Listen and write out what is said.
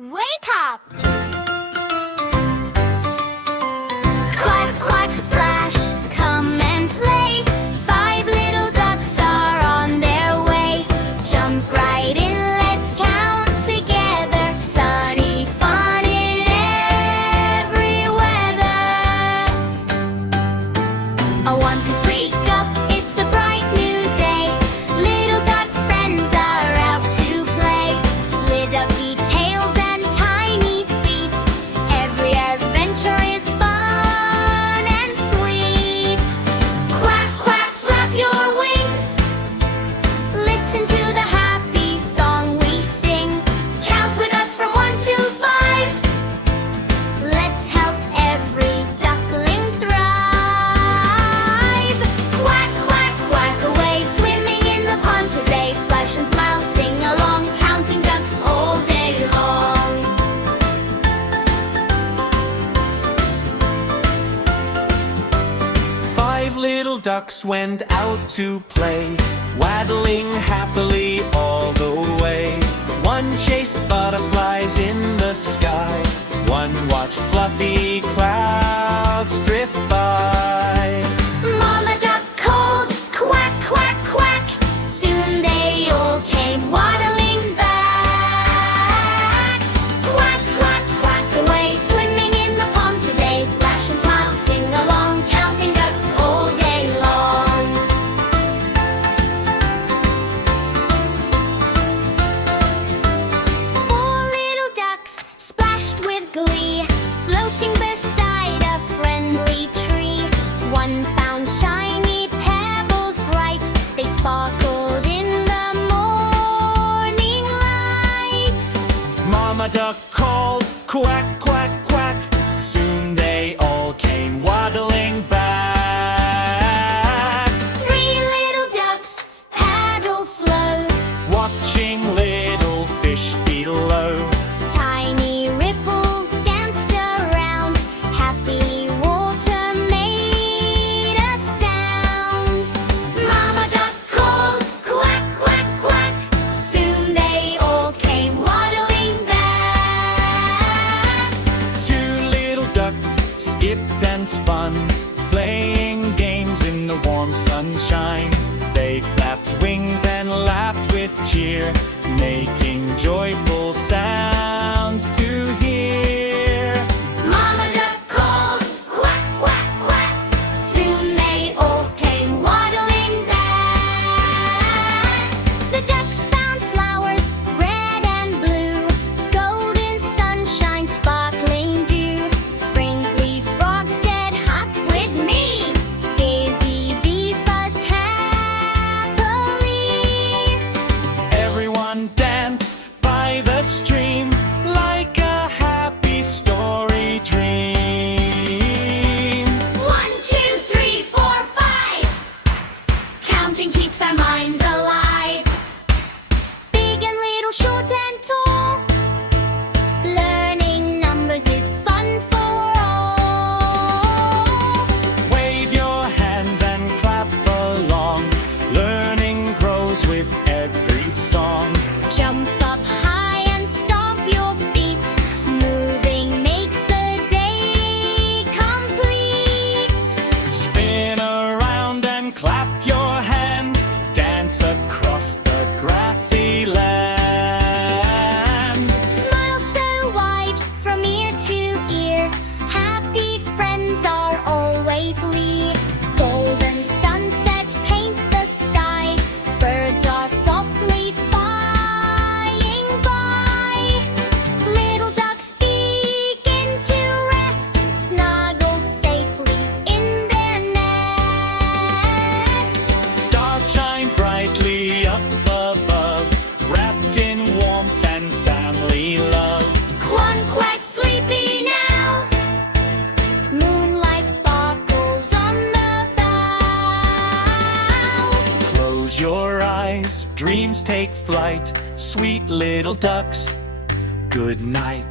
Wake up! Quack, quack, splash, come and play. 5 little ducks are on their way. Jump right in, let's count together. Sunny fun in every weather. A 1, 2, 3, go, it's a bright new day. Little duck friends are out to play. Little ducky tails and tiny feet. Every adventure is fun and sweet. Quack, quack, flap your wings. Listen to the happy song we sing. Count with us from 1 to 5. Let's help every duckling thrive. Quack, quack, quack away, swimming in the pond today. Splash and smile, sing along, counting ducks all day long. 5 little ducks went out to play, waddling happily all the way. 1 chased butterflies in the sky, 1 watched fluffy clouds drift by. Mama duck called, quack, quack, quack. Soon they all came waddling back. Quack, quack, quack away, swimming in the pond today. Splash and smile, sing along, counting ducks all day long. 4 little ducks splashed with glee, floating beside a friendly tree. 1 found shiny pebbles bright, they sparkled in the morning light. Mama duck called, quack, quack, quack. Soon they all came waddling back. 3 little ducks paddled slow, Watching little fish below. tiny ripples danced around, happy water made a sound. Mama duck called, quack, quack, quack. Soon they all came waddling back. 2 little ducks skipped and spun, playing games in the warm sunshine. They flapped wings and laughed with cheer, making joyful sounds to hear. Mama duck called, quack, quack, quack. Soon they all came waddling back. The ducks found flowers, red and blue, golden sunshine, sparkling dew. Friendly frog said, hop with me. Busy bees buzzed happily. Everyone danced by the stream like a happy story dream. 1, 2, 3, 4, 5. Counting keeps our minds alive. Big and little, short and tall. Learning numbers is fun for all. Wave your hands and clap along. Learning grows with every song. Jump up high and stomp your feet. Moving makes the day complete. Spin around and clap your hands. Dance across the grassy land. Smile so wide from ear to ear. Happy friends are always near. Golden sunset paints the sky. Birds are softly flying by. Little ducks begin to rest, snuggled safely in their nest. Stars shine brightly up above, wrapped in warmth and family love. One quack sleepy now. Moonlight sparkles on the bough. Close your eyes, dreams take flight. Sweet little ducks, good night.